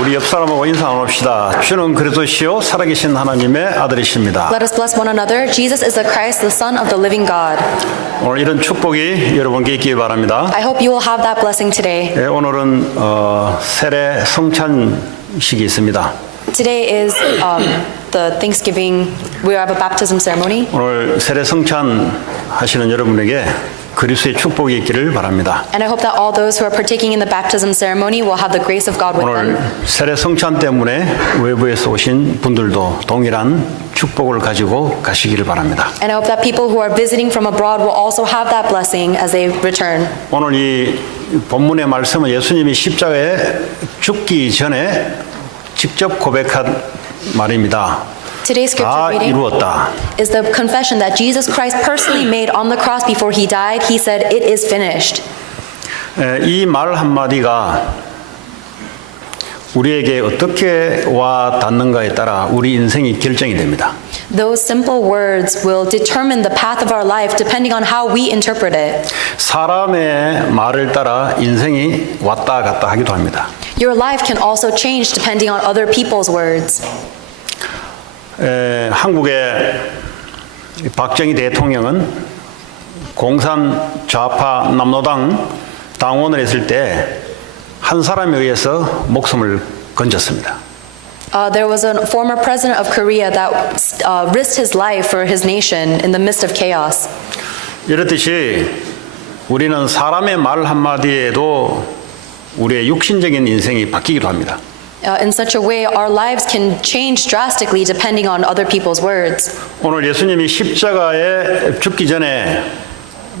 우리 옆 사람하고 인사 나눕시다. 주는 그리스도시요 살아계신 하나님의 아들이십니다. Let us bless one another. Jesus is the Christ, the Son of the living God. 오늘 이런 축복이 여러분께 있기 바랍니다. I hope you will have that blessing today. 예, 오늘은 세례 성찬식이 있습니다. Today is the Thanksgiving. We have a baptism ceremony. 오늘 세례 성찬 하시는 여러분에게 그리스도의 축복이 있기를 바랍니다. And I hope that all those who are partaking in the baptism ceremony will have the grace of God with 오늘 them. 세례 성찬 때문에 외부에서 오신 분들도 동일한 축복을 가지고 가시기를 바랍니다. And I hope that people who are visiting from abroad will also have that blessing as they return. 오늘 이 본문의 말씀은 예수님이 십자가에 죽기 전에 직접 고백한 말입니다. Today's scripture 다 reading 이루었다. is the confession that Jesus Christ personally made on the cross before he died. He said, "It is finished." 이 말 한마디가 우리에게 어떻게 와 닿는가에 따라 우리 인생이 결정이 됩니다. Those simple words will determine the path of our life depending on how we interpret it. 사람의 말을 따라 인생이 왔다 갔다 하기도 합니다. Your life can also change depending on other people's words. 한국의 박정희 대통령은 공산 좌파 남노당 당원을 했을 때 한 사람에 의해서 목숨을 건졌습니다. There was a former president of Korea that risked his life for his nation in the midst of chaos. 이렇듯이 우리는 사람의 말 한마디에도 우리의 육신적인 인생이 바뀌기도 합니다. In such a way, our lives can change drastically depending on other people's words. 오늘 예수님이 십자가에 죽기 전에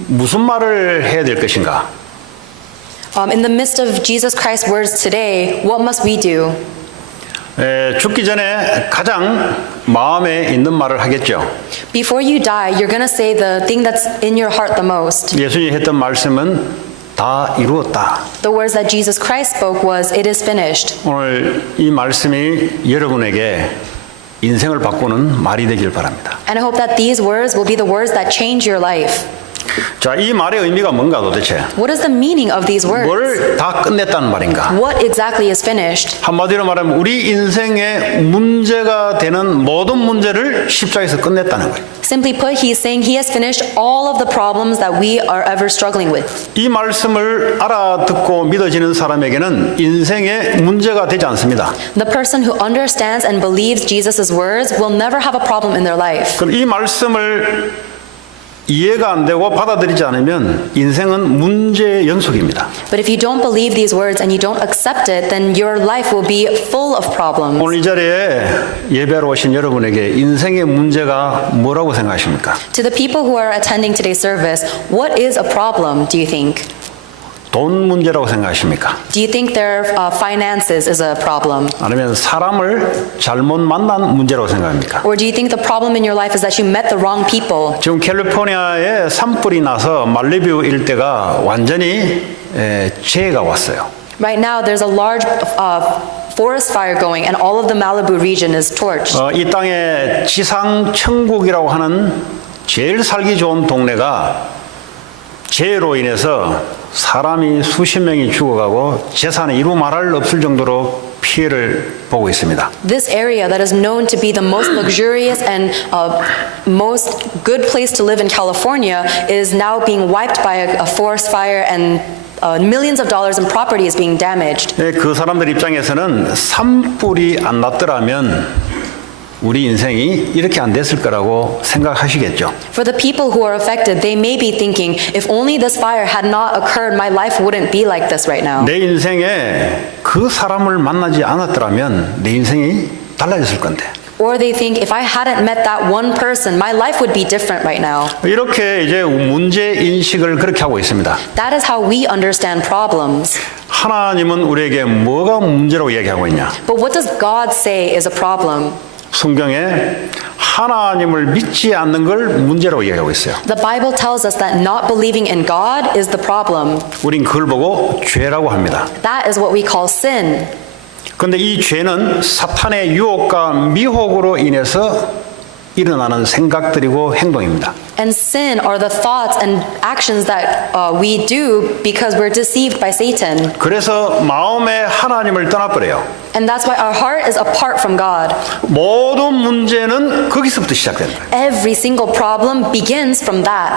무슨 말을 해야 될 것인가? In the midst of Jesus Christ's words today, what must we do? 죽기 전에 가장 마음에 있는 말을 하겠죠. Before you die, you're going to say the thing that's in your heart the most. 예수님이 했던 말씀은 다 이루었다. The words that Jesus Christ spoke was, "It is finished." 오늘 이 말씀이 여러분에게 인생을 바꾸는 말이 되길 바랍니다. And I hope that these words will be the words that change your life. 자, 이 말의 의미가 뭔가 도대체? What is the meaning of these words? 뭘 다 끝냈다는 말인가? What exactly is finished? 한마디로 말하면 우리 인생의 문제가 되는 모든 문제를 십자가에서 끝냈다는 거예요. Simply put, he is saying he has finished all of the problems that we are ever struggling with. 이 말씀을 알아듣고 믿어지는 사람에게는 인생의 문제가 되지 않습니다. The person who understands and believes Jesus' words will never have a problem in their life. 그럼 이 말씀을 이해가 안 되고 받아들이지 않으면 인생은 문제의 연속입니다. But if you don't believe these words and you don't accept it, then your life will be full of problems. 오늘 이 자리에 예배하러 오신 여러분에게 인생의 문제가 뭐라고 생각하십니까? To the people who are attending today's service, what is a problem, do you think? 돈 문제라고 생각하십니까? Do you think their finances is a problem? 아니면 사람을 잘못 만난 문제라고 생각합니까? Or do you think the problem in your life is that you met the wrong people? 지금 캘리포니아에 산불이 나서 말리뷰 일대가 완전히 재해가 왔어요. Right now, there's a large forest fire going, and all of the Malibu region is torched. 이 땅에 지상 천국이라고 하는 제일 살기 좋은 동네가 재해로 인해서 사람이 수십 명이 죽어가고 재산이 이루 말할 없을 정도로 피해를 보고 있습니다. This area that is known to be the most luxurious and most good place to live in California is now being wiped by a forest fire, and millions of dollars in property is being damaged. 그 사람들 입장에서는 산불이 안 났더라면 우리 인생이 이렇게 안 됐을 거라고 생각하시겠죠. For the people who are affected, they may be thinking, if only this fire had not occurred, my life wouldn't be like this right now. 내 인생에 그 사람을 만나지 않았더라면 내 인생이 달라졌을 건데. Or they think, if I hadn't met that one person, my life would be different right now. 이렇게 이제 문제 인식을 그렇게 하고 있습니다. That is how we understand problems. 하나님은 우리에게 뭐가 문제라고 얘기하고 있냐? But what does God say is a problem? 성경에 하나님을 믿지 않는 걸 문제라고 얘기하고 있어요. The Bible tells us that not believing in God is the problem. 우린 그걸 보고 죄라고 합니다. That is what we call sin. 그런데 이 죄는 사탄의 유혹과 미혹으로 인해서 일어나는 생각들이고 행동입니다. And sin are the thoughts and actions that we do because we're deceived by Satan. 그래서 마음에 하나님을 떠나버려요. And that's why our heart is apart from God. 모든 문제는 거기서부터 시작된다. Every single problem begins from that.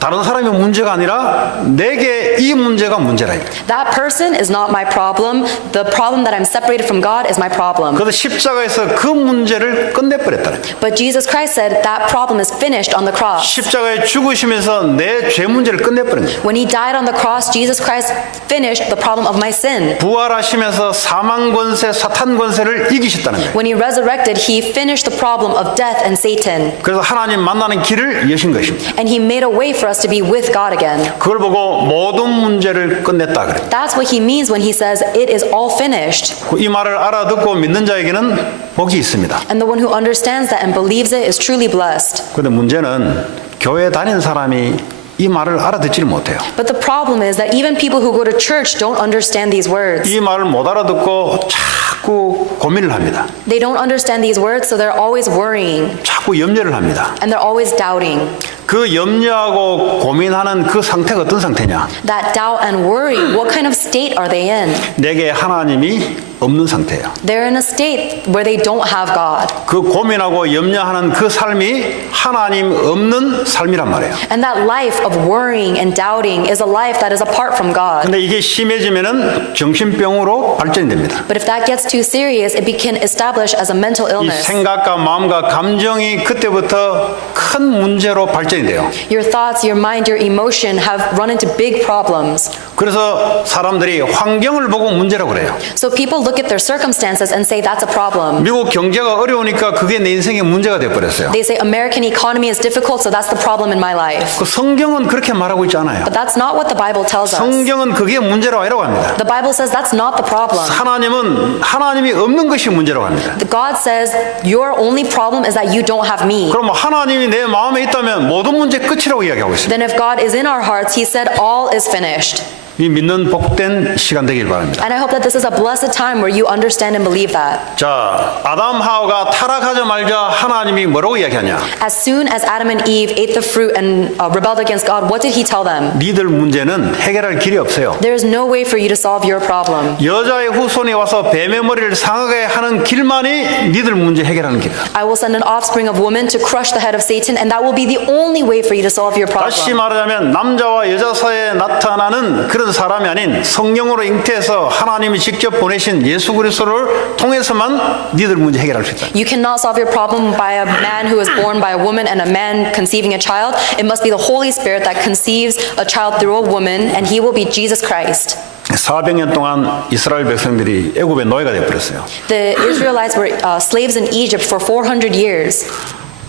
다른 사람의 문제가 아니라 내게 이 문제가 문제라. That person is not my problem. The problem that I'm separated from God is my problem. 그래서 십자가에서 그 문제를 끝내버렸다. But Jesus Christ said that problem is finished on the cross. 십자가에 죽으시면서 내 죄 문제를 끝내버린 거예요. When he died on the cross, Jesus Christ finished the problem of my sin. 부활하시면서 사망 권세, 사탄 권세를 이기셨다는 거예요. When he resurrected, he finished the problem of death and Satan. 그래서 하나님 만나는 길을 여신 것입니다. And he made a way for us to be with God again. 그걸 보고 모든 문제를 끝냈다 그래요. That's what he means when he says it is all finished. 이 말을 알아듣고 믿는 자에게는 복이 있습니다. And the one who understands that and believes it is truly blessed. 그런데 문제는 교회 다니는 사람이 이 말을 알아듣지를 못해요. But the problem is that even people who go to church don't understand these words. 이 말을 못 알아듣고 자꾸 고민을 합니다. They don't understand these words, so they're always worrying 자꾸 염려를 합니다. and they're always doubting. 그 염려하고 고민하는 그 상태가 어떤 상태냐? That doubt and worry, what kind of state are they in? 내게 하나님이 없는 상태예요. They're in a state where they don't have God. 그 고민하고 염려하는 그 삶이 하나님 없는 삶이란 말이에요. And that life of worrying and doubting is a life that is apart from God. 근데 이게 심해지면은 정신병으로 발전이 됩니다. But if that gets too serious, it can establish as a mental 이 illness. 생각과 마음과 감정이 그때부터 큰 문제로 발전이 돼요. Your thoughts, your mind, your emotion have run into big problems. 그래서 사람들이 환경을 보고 문제라고 그래요. So people look at their circumstances and say that's a problem. 미국 경제가 어려우니까 그게 내 인생의 문제가 돼버렸어요. They say American economy is difficult, so that's the problem in my life. 그 성경은 그렇게 말하고 있지 않아요. But that's not what the Bible tells us. 성경은 그게 문제라고 아니라고 합니다. The Bible says that's not the problem. 하나님은 하나님이 없는 것이 문제라고 합니다. God says your only problem is that you don't have me. 그럼 하나님이 내 마음에 있다면 모든 문제 끝이라고 이야기하고 있습니다. Then if God is in our hearts, he said all is finished. 이 믿는 복된 시간 되길 바랍니다. And I hope that this is a blessed time where you understand and believe that. 자, 아담 하와가 타락하자마자 하나님이 뭐라고 이야기하냐? As soon as Adam and Eve ate the fruit and rebelled against God, what did he tell them? 니들 문제는 해결할 길이 없어요. There is no way for you to solve your problem. 여자의 후손이 와서 뱀의 머리를 상하게 하는 길만이 니들 문제 해결하는 길이다. I will send an offspring of woman to crush the head of Satan, and that will be the only way for you to solve your 다시 problem. 말하자면 남자와 여자 사이에 나타나는 그런 사람이 아닌 성령으로 잉태해서 하나님이 직접 보내신 예수 그리스도를 통해서만 니들 문제 해결할 수 있다. You cannot solve your problem by a man who is born by a woman and a man conceiving a child. It must be the Holy Spirit that conceives a child through a woman, and he will be Jesus Christ. 400년 동안 이스라엘 백성들이 애굽의 노예가 되어버렸어요. The Israelites were slaves in Egypt for 400 years.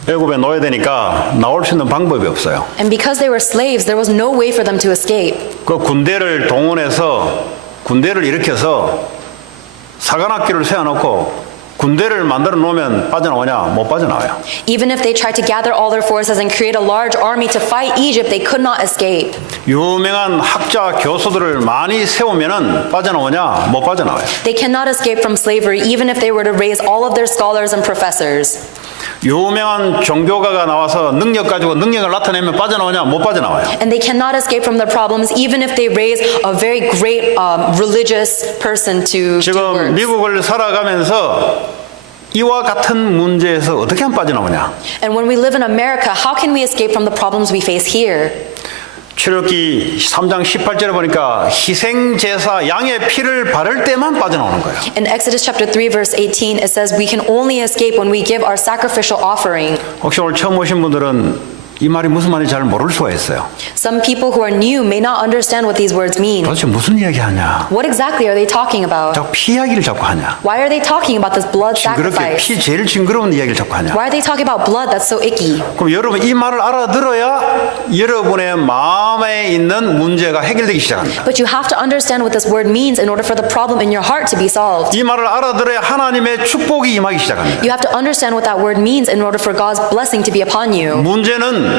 애굽에 노예되니까 나올 수 있는 방법이 없어요. And because they were slaves, there was no way for them to escape. 그 군대를 동원해서 군대를 일으켜서 사관학교를 세워놓고 군대를 만들어 놓으면 빠져나오냐? 못 빠져나와요. Even if they tried to gather all their forces and create a large army to fight Egypt, they could not escape. 유명한 학자 교수들을 많이 세우면은 빠져나오냐? 못 빠져나와요. They cannot escape from slavery, even if they were to raise all of their scholars and professors. 유명한 종교가가 나와서 능력 가지고 능력을 나타내면 빠져나오냐? 못 빠져나와요. And they cannot escape from their problems, even if they raise a very great religious person to do 지금 works. 미국을 살아가면서 이와 같은 문제에서 어떻게 하면 빠져나오냐? And when we live in America, how can we escape from the problems we face here? 출애굽기 3장 18절에 보니까 희생 제사 양의 피를 바를 때만 빠져나오는 거예요. In Exodus chapter 3 verse 18, it says we can only escape when we give our sacrificial offering. 혹시 오늘 처음 오신 분들은 이 말이 무슨 말인지 잘 모를 수가 있어요. Some people who are new may not understand what these words mean. 도대체 무슨 이야기하냐? What exactly are they talking about? 자꾸 피 이야기를 자꾸 하냐? Why are they talking about this blood 징그럽게 sacrifice? 피 제일 징그러운 이야기를 자꾸 하냐? Why are they talking about blood that's so icky? 그럼 여러분 이 말을 알아들어야 여러분의 마음에 있는 문제가 해결되기 시작합니다. But you have to understand what this word means in order for the problem in your heart to be solved. 이 말을 알아들어야 하나님의 축복이 임하기 시작합니다. You have to understand what that word means in order for God's blessing to be upon you. 문제는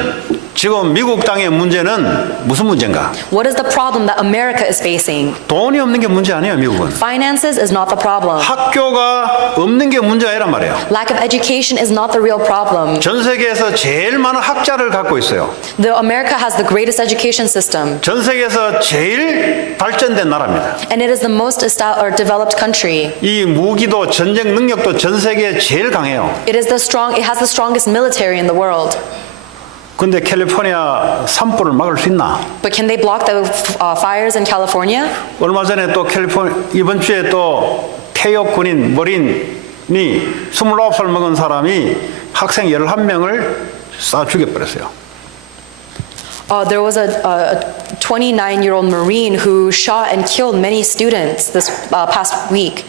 지금 미국 땅의 문제는 무슨 문제인가? What is the problem that America is facing? 돈이 없는 게 문제 아니에요, 미국은. Finances is not the problem. 학교가 없는 게 문제가 아니란 말이에요. Lack of education is not the real problem. 전 세계에서 제일 많은 학자를 갖고 있어요. America has the greatest education system, 전 세계에서 제일 발전된 나라입니다. and it is the most developed country. 이 무기도 전쟁 능력도 전 세계에 제일 강해요. It has the strongest military in the world. 근데 캘리포니아 산불을 막을 수 있나? But can they block the fires in California? 얼마 전에 또 이번 주에 또 퇴역 군인 머린이 29살 먹은 사람이 학생 11명을 쏴 죽여버렸어요. There was a 29-year-old Marine who shot and killed many students this past week.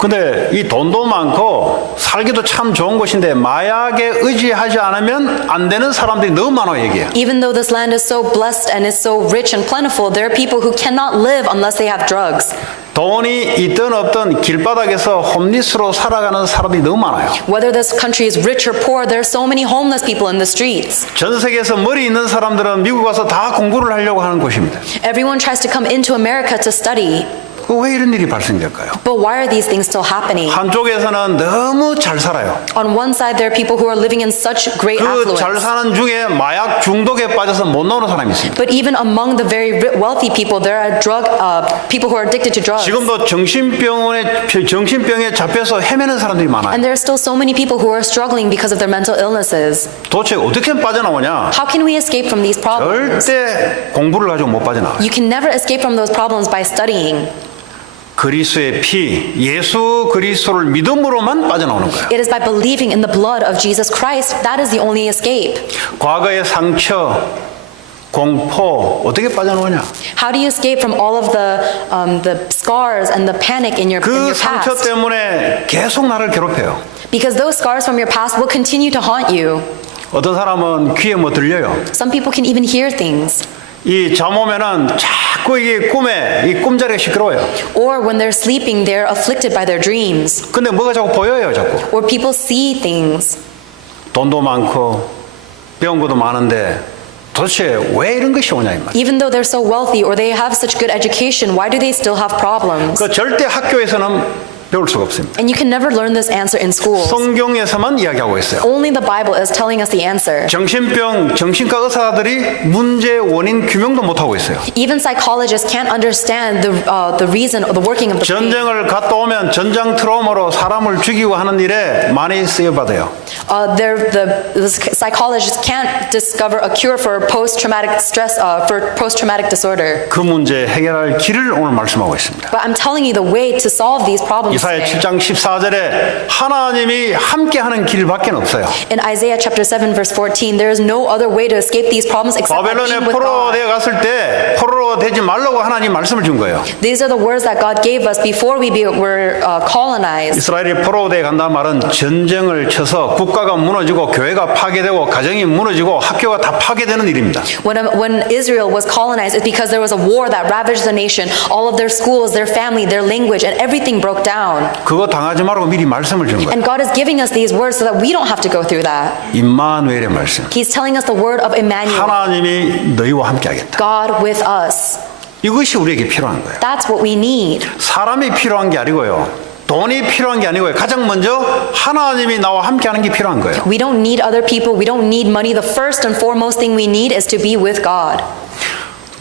근데 이 돈도 많고 살기도 참 좋은 곳인데 마약에 의지하지 않으면 안 되는 사람들이 너무 많아요, 여기에. Even though this land is so blessed and is so rich and plentiful, there are people who cannot live unless they have drugs. 돈이 있든 없든 길바닥에서 홈리스로 살아가는 사람들이 너무 많아요. Whether this country is rich or poor, there are so many homeless people in the streets. 전 세계에서 머리 있는 사람들은 미국 와서 다 공부를 하려고 하는 곳입니다. Everyone tries to come into America to study. 왜 이런 일이 발생될까요? But why are these things still happening? 한쪽에서는 너무 잘 살아요. On one side, there are people who are living in such great 그 잘 affluence. 사는 중에 마약 중독에 빠져서 못 나오는 사람이 있습니다. But even among the very wealthy people, there are people who are addicted to drugs. 지금도 정신병에 잡혀서 헤매는 사람들이 많아요. And there are still so many people who are struggling because of their mental illnesses. 도대체 어떻게 빠져나오냐? How can we escape from these problems? 절대 공부를 가지고 못 빠져나와요. You can never escape from those problems by studying. 그리스도의 피, 예수 그리스도를 믿음으로만 빠져나오는 거예요. It is by believing in the blood of Jesus Christ that is the only escape. 과거의 상처, 공포 어떻게 빠져나오냐? How do you escape from all of the scars and the panic in your 그 상처 past? 때문에 계속 나를 괴롭혀요. Because those scars from your past will continue to haunt you. 어떤 사람은 귀에 뭐 들려요. Some people can even hear things. 이 잠 오면은 자꾸 이게 꿈에 이 꿈자리가 시끄러워요. Or when they're sleeping, they're afflicted by their dreams. 근데 뭐가 자꾸 보여요, 자꾸. Or people see things. 돈도 많고 배운 것도 많은데 도대체 왜 이런 것이 오냐 이 말이에요. Even though they're so wealthy or they have such good education, why do they still have problems? 그 절대 학교에서는 배울 수가 없습니다. And you can never learn this answer in schools. 성경에서만 이야기하고 있어요. Only the Bible is telling us the answer. 정신병, 정신과 의사들이 문제 원인 규명도 못 하고 있어요. Even psychologists can't understand the reason or the working of the brain. 전쟁을 갔다 오면 전장 트라우마로 사람을 죽이고 하는 일에 많이 쓰여받아요. The psychologists can't discover a cure for post-traumatic stress, for post-traumatic disorder. 그 문제 해결할 길을 오늘 말씀하고 있습니다. But I'm telling you the way to solve these problems 이사야 today. 7장 14절에 하나님이 함께하는 길밖에 없어요. In Isaiah chapter 7 verse 14, there is no other way to escape these problems except by 바벨론에 being with 포로로 God. 되어 갔을 때 포로로 되지 말라고 하나님 말씀을 준 거예요. These are the words that God gave us before we were colonized. 이스라엘이 포로로 되어 간다는 말은 전쟁을 쳐서 국가가 무너지고 교회가 파괴되고 가정이 무너지고 학교가 다 파괴되는 일입니다. When Israel was colonized, it's because there was a war that ravaged the nation. All of their schools, their family, their language, and everything broke down. 그거 당하지 말고 미리 말씀을 준 거예요. And God is giving us these words so that we don't have to go through that. 임마누엘의 말씀. He's telling us the word of Emmanuel, 하나님이 너희와 함께하겠다. God with us. 이것이 우리에게 필요한 거예요. That's what we need. 사람이 필요한 게 아니고요. 돈이 필요한 게 아니고요. 가장 먼저 하나님이 나와 함께하는 게 필요한 거예요. We don't need other people. We don't need money. The first and foremost thing we need is to be with God.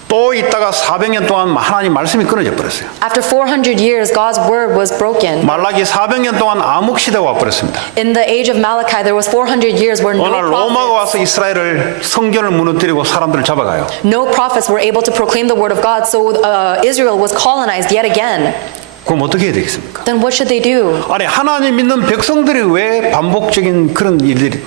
또 있다가 400년 동안 하나님 말씀이 끊어져 버렸어요. After 400 years, God's word was broken. 말라기 400년 동안 암흑 시대가 와버렸습니다. In the age of Malachi, there was 400 years where 오늘 로마가 와서 이스라엘을 성전을 무너뜨리고 사람들을 잡아가요. no prophets were able to proclaim the word of God, so Israel was colonized yet again. 그럼 어떻게 해야 되겠습니까? Then what should they do? 아니 하나님 믿는 백성들이 왜 반복적인 그런 일들이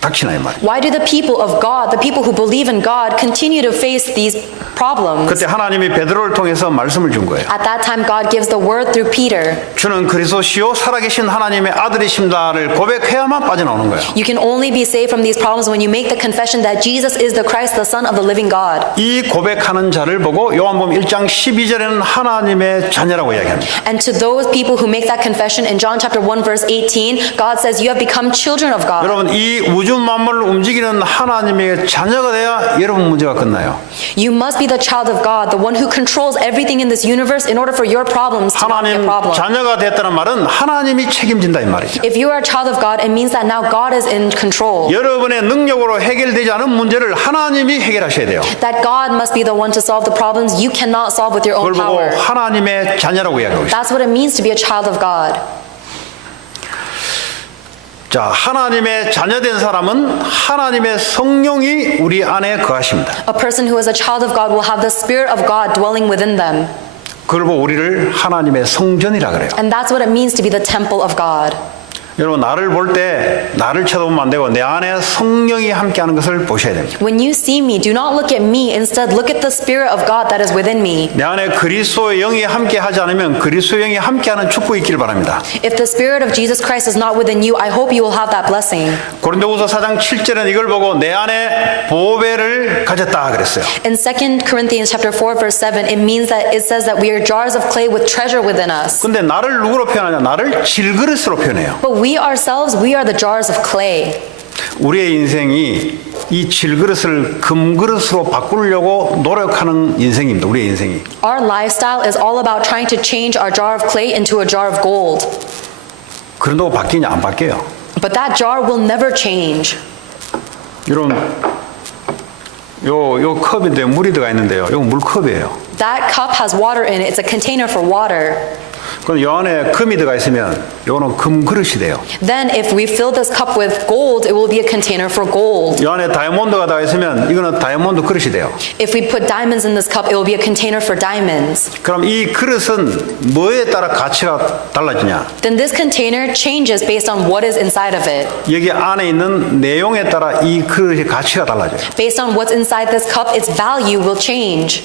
닥치나 이 말이에요. Why do the people of God, the people who believe in God, continue to face these problems? 그때 하나님이 베드로를 통해서 말씀을 준 거예요. At that time, God gives the word through Peter. 주는 그리스도시요 살아계신 하나님의 아들이십니다를 고백해야만 빠져나오는 거예요. You can only be saved from these problems when you make the confession that Jesus is the Christ, the Son of the living God. 이 고백하는 자를 보고 요한복음 1장 12절에는 하나님의 자녀라고 이야기합니다. And to those people who make that confession in John chapter 1 verse 18, God says you have become children of God. 여러분 이 우주 우주 만물을 움직이는 하나님의 자녀가 돼야 여러분 문제가 끝나요. You must be the child of God, the one who controls everything in this universe in order for your problems to not be a 하나님 problem. 자녀가 됐다는 말은 하나님이 책임진다 이 말이죠. If you are a child of God, it means that now God is in control. 여러분의 능력으로 해결되지 않은 문제를 하나님이 해결하셔야 돼요. That God must be the one to solve the problems you cannot solve with your 그걸 own 보고 power. 하나님의 자녀라고 이야기하고 있어요. That's what it means to be a child of God. 자, 하나님의 자녀된 사람은 하나님의 성령이 우리 안에 거하십니다. A person who is a child of God will have the Spirit of God dwelling within them. 그걸 보고 우리를 하나님의 성전이라 그래요. And that's what it means to be the temple of God. 여러분 나를 볼 때 나를 쳐다보면 안 되고 내 안에 성령이 함께하는 것을 보셔야 됩니다. When you see me, do not look at me. Instead, look at the Spirit of God that is within me. 내 안에 그리스도의 영이 함께하지 않으면 그리스도의 영이 함께하는 축복이 있길 바랍니다. If the Spirit of Jesus Christ is not within you, I hope you will have that blessing. 고린도후서 4장 7절은 이걸 보고 내 안에 보배를 가졌다 그랬어요. In 2 Corinthians chapter 4 verse 7, it means that it says that we are jars of clay with treasure within us. 근데 나를 누구로 표현하냐? 나를 질그릇으로 표현해요. But we ourselves, we are the jars of clay. 우리의 인생이 이 질그릇을 금그릇으로 바꾸려고 노력하는 인생입니다. 우리의 인생이. Our lifestyle is all about trying to change our jar of clay into a jar of gold. 그런다고 바뀌냐? 안 바뀌어요. But that jar will never change. 여러분 요 컵인데 물이 들어가 있는데요. 이거 물컵이에요. That cup has water in it. It's a container for water. 그럼 이 안에 금이 들어가 있으면 이거는 금그릇이 돼요. Then if we fill this cup with gold, it will be a container for gold. 이 안에 다이아몬드가 들어가 있으면 이거는 다이아몬드 그릇이 돼요. If we put diamonds in this cup, it will be a container for diamonds. 그럼 이 그릇은 뭐에 따라 가치가 달라지냐? Then this container changes based on what is inside of it. 여기 안에 있는 내용에 따라 이 그릇의 가치가 달라져요. Based on what's inside this cup, its value will change.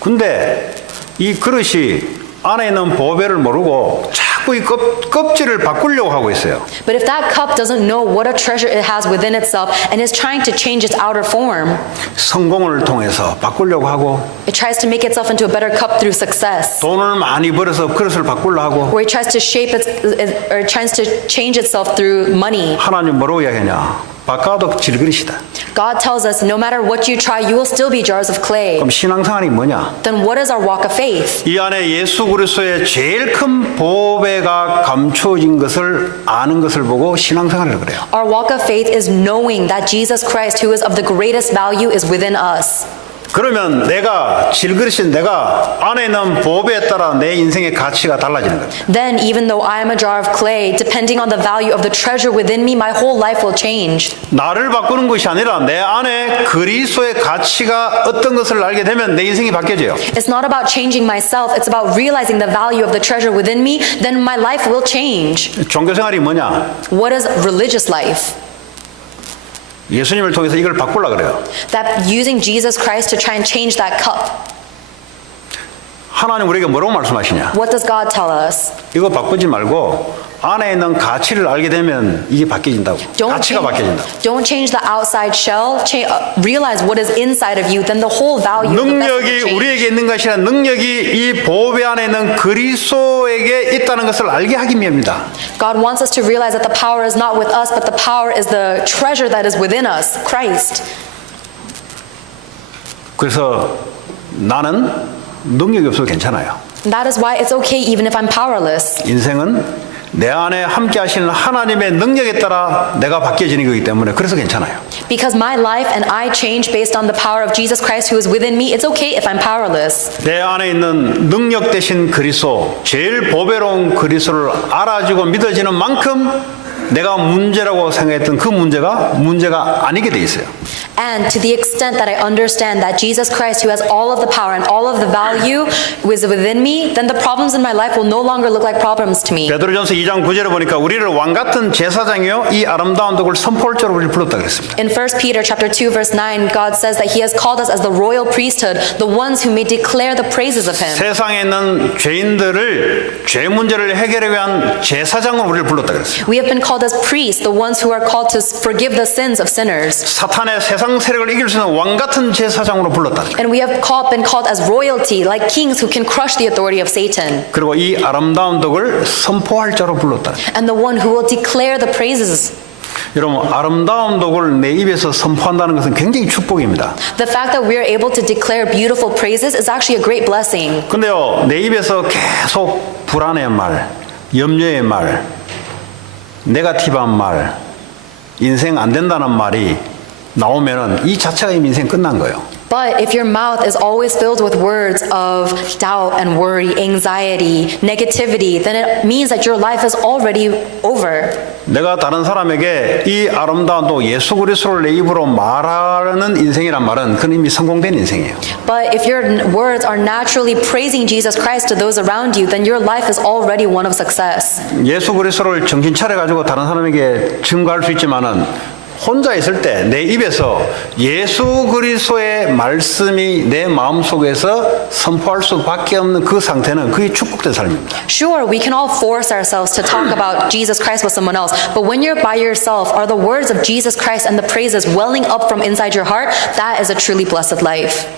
근데 이 그릇이 안에 있는 보배를 모르고 자꾸 이 껍질을 바꾸려고 하고 있어요. But if that cup doesn't know what a treasure it has within itself and is trying to change its outer form, 성공을 통해서 바꾸려고 하고 it tries to make itself into a better cup through success. 돈을 많이 벌어서 그릇을 바꾸려고 하고 Or it tries to shape or it tries to change itself through money. 하나님 뭐라고 이야기하냐? 바꿔도 질그릇이다. God tells us no matter what you try, you will still be jars of clay. 그럼 신앙생활이 뭐냐? Then what is our walk of faith? 이 안에 예수 그리스도의 제일 큰 보배가 감추어진 것을 아는 것을 보고 신앙생활을 그래요. Our walk of faith is knowing that Jesus Christ, who is of the greatest value, is within us. 그러면 내가 질그릇인 내가 안에 있는 보배에 따라 내 인생의 가치가 달라지는 거예요. Then, even though I am a jar of clay, depending on the value of the treasure within me, my whole life will change. 나를 바꾸는 것이 아니라 내 안에 그리스도의 가치가 어떤 것을 알게 되면 내 인생이 바뀌어져요. It's not about changing myself, it's about realizing the value of the treasure within me, then my life will change. 종교생활이 뭐냐? What is religious life? 예수님을 통해서 이걸 바꾸려고 그래요. That using Jesus Christ to try and change that cup. 하나님 우리에게 뭐라고 말씀하시냐? What does God tell us? 이거 바꾸지 말고 안에 있는 가치를 알게 되면 이게 바뀌어진다고. 가치가 바뀌어진다. Don't change the outside shell. Realize what is inside of you. Then the whole value of the vessel will 능력이 change. 우리에게 있는 것이 아니라 능력이 이 보배 안에 있는 그리스도에게 있다는 것을 알게 하기 위함입니다. God wants us to realize that the power is not with us, but the power is the treasure that is within us, Christ. 그래서 나는 능력이 없어도 괜찮아요. That is why it's okay even if I'm powerless. 인생은 내 안에 함께 하시는 하나님의 능력에 따라 내가 바뀌어지는 거기 때문에 그래서 괜찮아요. Because my life and I change based on the power of Jesus Christ who is within me, it's okay if I'm powerless. 내 안에 있는 능력 대신 그리스도, 제일 보배로운 그리스도를 알아주고 믿어지는 만큼 내가 문제라고 생각했던 그 문제가 아니게 돼 있어요. And to the extent that I understand that Jesus Christ, who has all of the power and all of the value, is within me, then the problems in my life will no longer look like problems to me. 베드로전서 2장 9절에 보니까 우리를 왕 같은 제사장이요 이 아름다운 덕을 선포할 자로 우리를 불렀다 그랬습니다. In 1 Peter chapter 2 verse 9, God says that he has called us as the royal priesthood, the ones who may declare the praises of him. 세상에 있는 죄인들을 죄 문제를 해결하기 위한 제사장으로 우리를 불렀다 그랬어요. We have been called as priests, the ones who are called to forgive the sins of sinners. 사탄의 세상 세력을 이길 수 있는 왕 같은 제사장으로 불렀다. And we have been called as royalty, like kings who can crush the authority of Satan. 그리고 이 아름다운 덕을 선포할 자로 불렀다. And the one who will declare the praises. 여러분, 아름다운 독을 내 입에서 선포한다는 것은 굉장히 축복입니다. The fact that we are able to declare beautiful praises is actually a great blessing. 근데요, 내 입에서 계속 불안의 말, 염려의 말, 네거티브한 말, 인생 안 된다는 말이 나오면은 이 자체가 이미 인생 끝난 거예요. But if your mouth is always filled with words of doubt and worry, anxiety, negativity, then it means that your life is already over. 내가 다른 사람에게 이 아름다운 또 예수 그리스도를 내 입으로 말하는 인생이란 말은 그건 이미 성공된 인생이에요. But if your words are naturally praising Jesus Christ to those around you, then your life is already one of success. 예수 그리스도를 정신 차려 가지고 다른 사람에게 증거할 수 있지만은 혼자 있을 때 내 입에서 예수 그리스도의 말씀이 내 마음속에서 선포할 수밖에 없는 그 상태는 그게 축복된 삶입니다. Sure, we can all force ourselves to talk about Jesus Christ with someone else, but when you're by yourself, are the words of Jesus Christ and the praises welling up from inside your heart? That is a truly blessed life.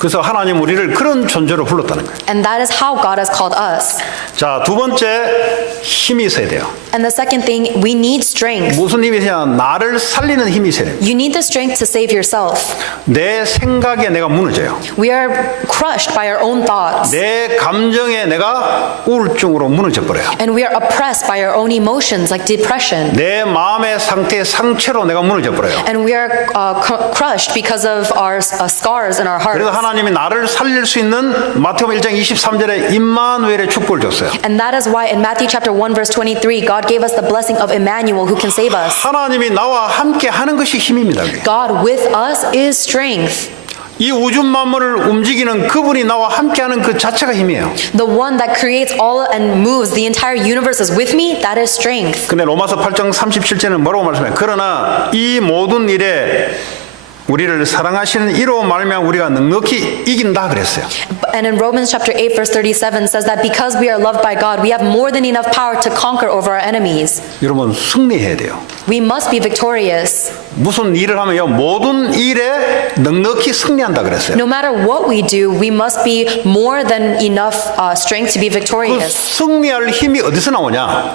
그래서 하나님 우리를 그런 존재로 불렀다는 거예요. And that is how God has called us. 자, 두 번째 힘이 있어야 돼요. And the second thing, we need strength. 무슨 힘이 있냐? 나를 살리는 힘이 있어야 돼요. You need the strength to save yourself. 내 생각에 내가 무너져요. We are crushed by our own thoughts. 내 감정에 내가 우울증으로 무너져 버려요. And we are oppressed by our own emotions like depression. 내 마음의 상태의 상처로 내가 무너져 버려요. And we are crushed because of our scars in our 그래서 hearts. 하나님이 나를 살릴 수 있는 마태복음 1장 23절에 임마누엘의 축복을 줬어요. And that is why in Matthew chapter 1 verse 23, God gave us the blessing of Emmanuel who can save us. 하나님이 나와 함께 하는 것이 힘입니다. 그게. God with us is strength. 이 우주 만물을 움직이는 그분이 나와 함께하는 그 자체가 힘이에요. The one that creates all and moves the entire universe is with me, that is strength. 근데 로마서 8장 37절은 뭐라고 말씀해요? 그러나 이 모든 일에 우리를 사랑하시는 이로 말미암아 우리가 넉넉히 이긴다 그랬어요. And in Romans chapter 8 verse 37 says that because we are loved by God, we have more than enough power to conquer over our enemies. 여러분 승리해야 돼요. We must be victorious. 무슨 일을 하면요 모든 일에 넉넉히 승리한다 그랬어요. No matter what we do, we must be more than enough strength to be 그 victorious. 승리할 힘이 어디서 나오냐?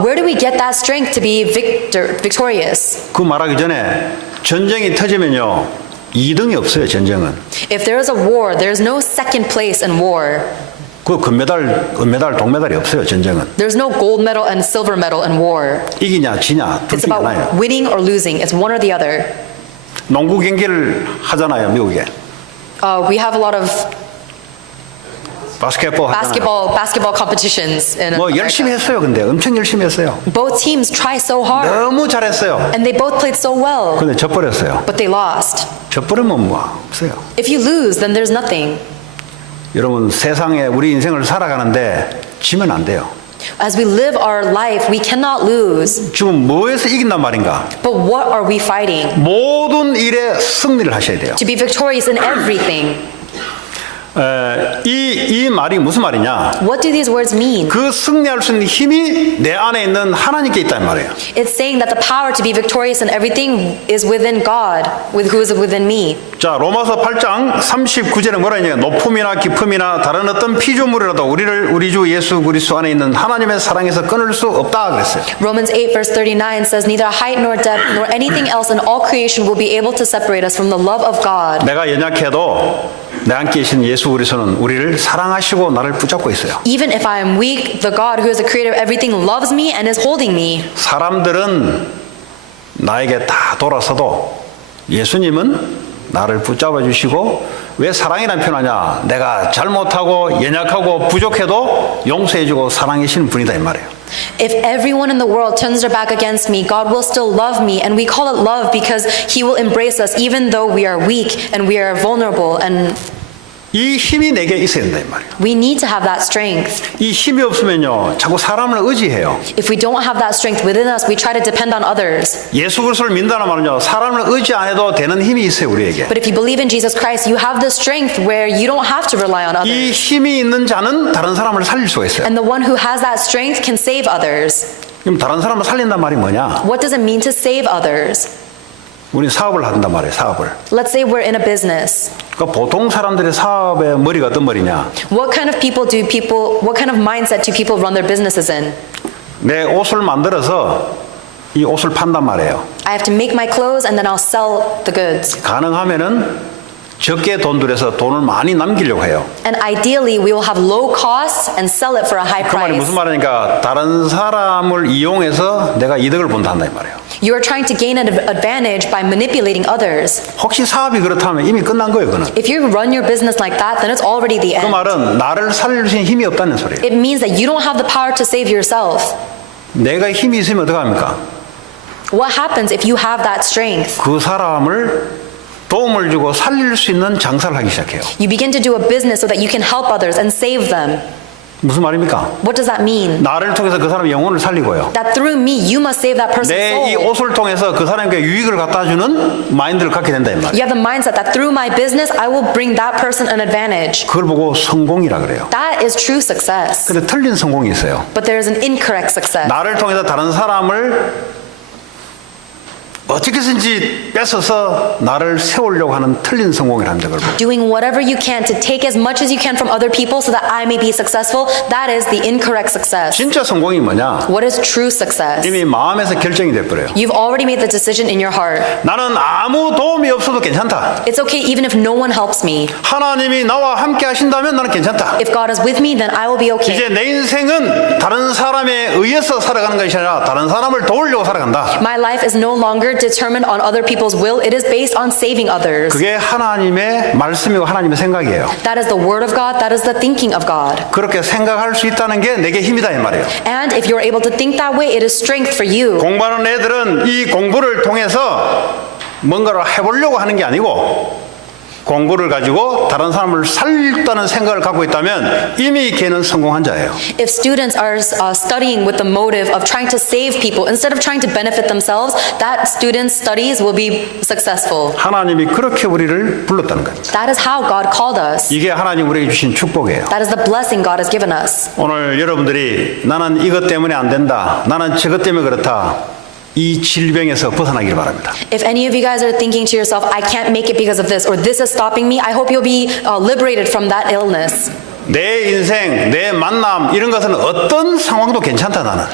Where do we get that strength to be victorious? 그 말하기 전에 전쟁이 터지면요 2등이 없어요. 전쟁은 If there is a war, there is no second place in war. 그 금메달, 은메달, 동메달이 없어요. 전쟁은 There's no gold medal and silver medal in war. 이기냐 지냐 둘 It's 중에 about 하나예요. winning or losing. It's one or the other. 농구 경기를 하잖아요. 미국에 We have a lot of 바스켓볼 하잖아요. basketball competitions in 뭐 열심히 America. 했어요. 근데 엄청 열심히 했어요. Both teams try so hard, 너무 잘했어요. and they both played so well, 근데 져버렸어요. but they lost. 져버리면 뭐 없어요. If you lose, then there's nothing. 여러분 세상에 우리 인생을 살아가는데 지면 안 돼요. As we live our life, we cannot lose. 지금 뭐에서 이긴단 말인가? But what are we fighting? 모든 일에 승리를 하셔야 돼요. To be victorious in everything. 이 말이 무슨 말이냐? What do these words mean? 그 승리할 수 있는 힘이 내 안에 있는 하나님께 있다는 말이에요. It's saying that the power to be victorious in everything is within God, who is within me. 자, 로마서 8장 39절에 뭐라 했냐? 높음이나 깊음이나 다른 어떤 피조물이라도 우리 주 예수 그리스도 안에 있는 하나님의 사랑에서 끊을 수 없다 그랬어요. Romans 8 verse 39 says, Neither height nor depth nor anything else in all creation will be able to separate us from the love of God. 내가 연약해도 내 함께 계신 예수 그리스도는 우리를 사랑하시고 나를 붙잡고 있어요. Even if I am weak, the God who is the creator of everything loves me and is holding me. 사람들은 나에게 다 돌아서도 예수님은 나를 붙잡아 주시고 왜 사랑이라는 표현하냐? 내가 잘못하고 연약하고 부족해도 용서해 주고 사랑해 주시는 분이다 이 말이에요. If everyone in the world turns their back against me, God will still love me, and we call it love because He will embrace us even though we are weak and we are vulnerable, and 이 힘이 내게 있어야 된다 이 말이에요. we need to have that strength. 이 힘이 없으면요 자꾸 사람을 의지해요. If we don't have that strength within us, we try to depend on others. 예수 그리스도를 믿는다는 말은요 사람을 의지 안 해도 되는 힘이 있어요 우리에게. But if you believe in Jesus Christ, you have the strength where you don't have to rely on 이 others. 힘이 있는 자는 다른 사람을 살릴 수가 있어요. And the one who has that strength can save others. 그럼 다른 사람을 살린단 말이 뭐냐? What does it mean to save others? 우리 사업을 한단 말이에요. 사업을. Let's say we're in a business. 그러니까 보통 사람들의 사업의 머리가 어떤 머리냐? What kind of what kind of mindset do people run their businesses in? 내 옷을 만들어서 이 옷을 판단 말이에요. I have to make my clothes and then I'll sell the goods. 가능하면은 적게 돈 들여서 돈을 많이 남기려고 해요. And ideally, we will have low costs and sell it for a high 그 말이 price. 무슨 말이니까 다른 사람을 이용해서 내가 이득을 본다 이 말이에요. You are trying to gain an advantage by manipulating others. 혹시 사업이 그렇다면 이미 끝난 거예요, 그는. If you run your business like that, then it's already the 그 end. 말은 나를 살릴 수 있는 힘이 없다는 소리예요. It means that you don't have the power to save yourself. 내가 힘이 있으면 어떡합니까? What happens if you have that strength? 그 사람을 도움을 주고 살릴 수 있는 장사를 하기 시작해요. You begin to do a business so that you can help others and save them. 무슨 말입니까? What does that mean? 나를 통해서 그 사람의 영혼을 살리고요. That through me, you must save that person's 내 이 soul. 옷을 통해서 그 사람에게 유익을 갖다 주는 마인드를 갖게 된다 이 말이에요. You have the mindset that through my business, I will bring that person an advantage. 그걸 보고 성공이라 그래요. That is true success. 근데 틀린 성공이 있어요. But there is an incorrect success. 나를 통해서 다른 사람을 어떻게 해서든지 뺏어서 나를 세우려고 하는 틀린 성공이라는 걸 보고 Doing whatever you can to take as much as you can from other people so that I may be successful, that is the incorrect success. 진짜 성공이 뭐냐? What is true success? 이미 마음에서 결정이 돼버려요. You've already made the decision in your heart. 나는 아무 도움이 없어도 괜찮다. It's okay even if no one helps me. 하나님이 나와 함께 하신다면 나는 괜찮다. If God is with me, then I will be okay. 이제 내 인생은 다른 사람에 의해서 살아가는 것이 아니라 다른 사람을 도우려고 살아간다. My life is no longer determined on other people's will. It is based on saving others. 그게 하나님의 말씀이고 하나님의 생각이에요. That is the word of God. That is the thinking of God. 그렇게 생각할 수 있다는 게 내게 힘이다 이 말이에요. And if you're able to think that way, it is strength for you. 공부하는 애들은 이 공부를 통해서 뭔가를 해보려고 하는 게 아니고 공부를 가지고 다른 사람을 살리겠다는 생각을 갖고 있다면 이미 걔는 성공한 자예요. If students are studying with the motive of trying to save people instead of trying to benefit themselves, that student's studies will be successful. 하나님이 그렇게 우리를 불렀다는 겁니다. That is how God called us. 이게 하나님 우리에게 주신 축복이에요. That is the blessing God has given us. 오늘 여러분들이 나는 이것 때문에 안 된다. 나는 저것 때문에 그렇다. 이 질병에서 벗어나길 바랍니다. If any of you guys are thinking to yourself, I can't make it because of this, or this is stopping me, I hope you'll be liberated from that illness. 내 인생, 내 만남 이런 것은 어떤 상황도 괜찮다 나는.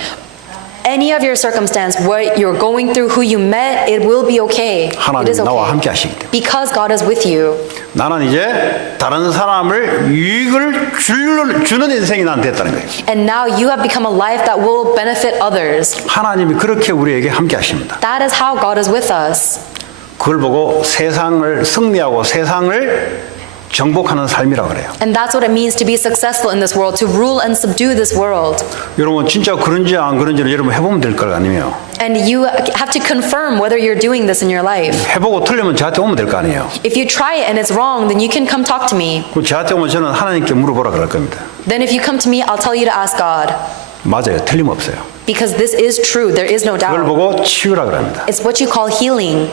Any of your circumstance, what you're going through, who you met, it will be okay. It 하나님 is 나와 okay. 함께 하시기 때문에. Because God is with you. 나는 이제 다른 사람을 유익을 주는 인생이 난 됐다는 거예요. And now you have become a life that will benefit others. 하나님이 그렇게 우리에게 함께 하십니다. That is how God is with us. 그걸 보고 세상을 승리하고 세상을 정복하는 삶이라고 그래요. And that's what it means to be successful in this world, to rule and subdue this world. 여러분 진짜 그런지 안 그런지는 여러분 해보면 될 거 아니에요. And you have to confirm whether you're doing this in your life. 해보고 틀리면 저한테 오면 될 거 아니에요. If you try it and it's wrong, then you can come talk to me. 그럼 저한테 오면 저는 하나님께 물어보라 그럴 겁니다. Then if you come to me, I'll tell you to ask God. 맞아요. 틀림없어요. Because this is true, there is no 그걸 doubt. 보고 치유라 그럽니다. It's what you call healing.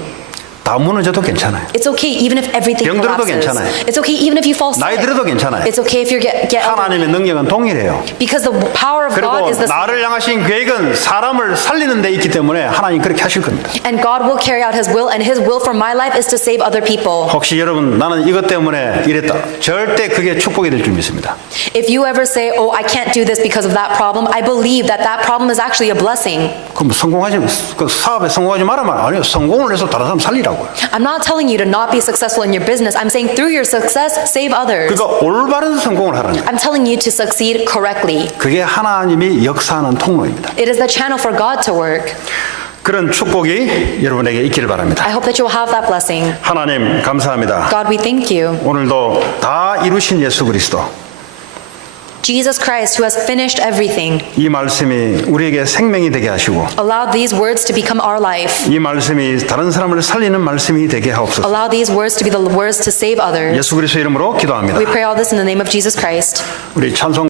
다 무너져도 괜찮아요. It's okay even if everything 병들어도 collapses. 괜찮아요. It's okay even if you fall 나이 sick. 들어도 괜찮아요. It's okay if you get 하나님의 능력은 동일해요. Because the power of God 그리고 is the same. 나를 향하신 계획은 사람을 살리는 데 있기 때문에 하나님 그렇게 하실 겁니다. And God will carry out His will, and His will for my life is to save other people. 혹시 여러분 나는 이것 때문에 이랬다. 절대 그게 축복이 될 줄 믿습니다. If you ever say, oh, I can't do this because of that problem, I believe that that problem is actually a blessing. 그럼 그 사업에 성공하지 말아만 아니요. 성공을 해서 다른 사람 살리라고요. I'm not telling you to not be successful in your business. I'm saying through your success, save others. 그러니까 올바른 성공을 하라는 거예요. I'm telling you to succeed correctly. 그게 하나님이 역사하는 통로입니다. It is the channel for God to work. 그런 축복이 여러분에게 있기를 바랍니다. I hope that you will have that blessing. 하나님 감사합니다. God, we thank you. 오늘도 다 이루신 예수 그리스도 Jesus Christ, who has finished everything, 이 말씀이 우리에게 생명이 되게 하시고 allow these words to become our life. 이 말씀이 다른 사람을 살리는 말씀이 되게 하옵소서. Allow these words to be the words to save others. 예수 그리스도 이름으로 기도합니다. We pray all this in the name of Jesus Christ. 우리 찬송